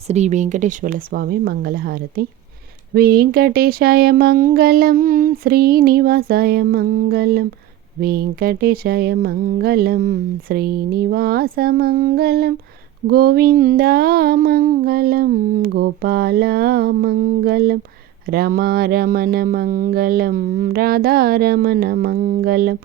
శ్రీ వెంకటేశ్వర స్వామి మంగళహారతి. వెంకటేశాయ మంగళం, శ్రీనివాసాయ మంగళం, వెంకటేశాయ మంగళం, శ్రీనివాస మంగళం, గోవిందా మంగళం, గోపాల మంగళం, రమారమణ మంగళం, రాధారమణ మంగళం,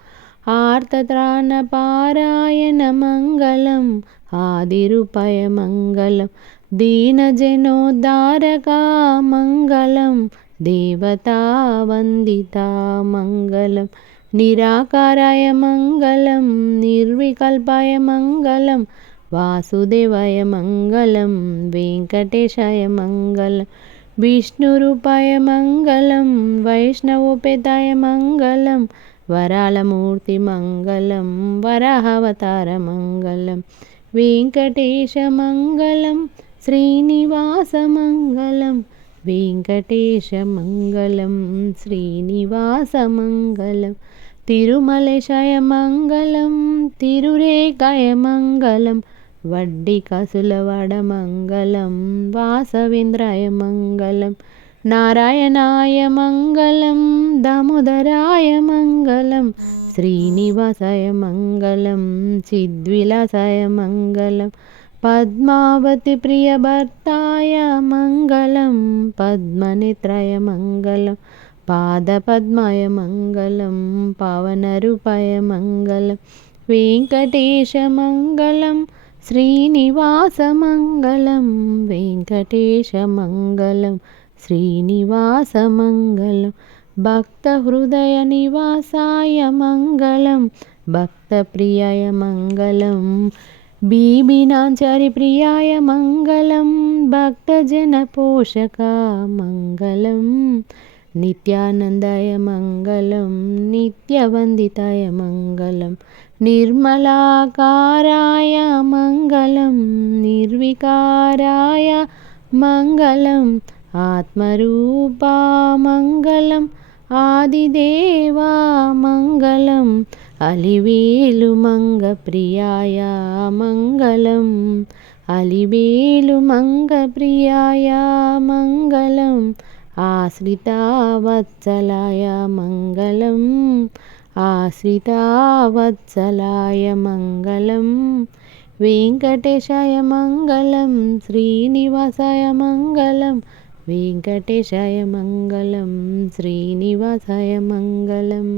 ఆర్తత్రాణ పారాయణ మంగళం, ఆదిరూపాయ మంగళం, దీనజనోద్ధారకా మంగళం, దేవతా వందితా మంగళం, నిరాకారాయ మంగళం, నిర్వికల్పాయ మంగళం, వాసుదేవాయ మంగళం, వెంకటేశాయ మంగళం, విష్ణురూపాయ మంగళం, వైష్ణవోపేతాయ మంగళం, వరాళమూర్తి మంగళం, వరాహావతార మంగళం, వెంకటేశ మంగళం, శ్రీనివాస మంగళం, వెంకటేశ మంగళం, శ్రీనివాస మంగళం, తిరుమలేశాయ మంగళం, తిరురేకాయ మంగళం, వడ్డికసులవాడ మంగళం, వాసవేంద్రాయ మంగళం, నారాయణాయ మంగళం, దామోదరాయ మంగళం, శ్రీనివాసాయ మంగళం, చిద్విలాసాయ మంగళం, పద్మావతి ప్రియభర్తాయ మంగళం, పద్మనేత్రాయ మంగళం, పాదపద్మాయ మంగళం, పవనరూపాయ మంగళం, వెంకటేశ మంగళం, శ్రీనివాస మంగళం, వెంకటేశ మంగళం, శ్రీనివాస మంగళం, భక్త హృదయ నివాసాయ మంగళం, భక్త ప్రియాయ మంగళం, బీబీనాంచారి ప్రియాయ మంగళం, భక్తజన పోషక మంగళం, నిత్యానందాయ మంగళం, నిత్యవందితాయ మంగళం, నిర్మలాకారాయ మంగళం, నిర్వికారాయ మంగళం, ఆత్మరూపా మంగళం, ఆదిదేవా మంగళం, అలివేలు మంగ ప్రియాయ మంగళం, అలివేలు మంగ ప్రియాయ మంగళం, ఆశ్రితావత్సలాయ మంగళం, ఆశ్రితావత్సలాయ మంగళం, వెంకటేశాయ మంగళం, శ్రీనివాసాయ మంగళం, వెంకటేశాయ మంగళం, శ్రీనివాసాయ మంగళం.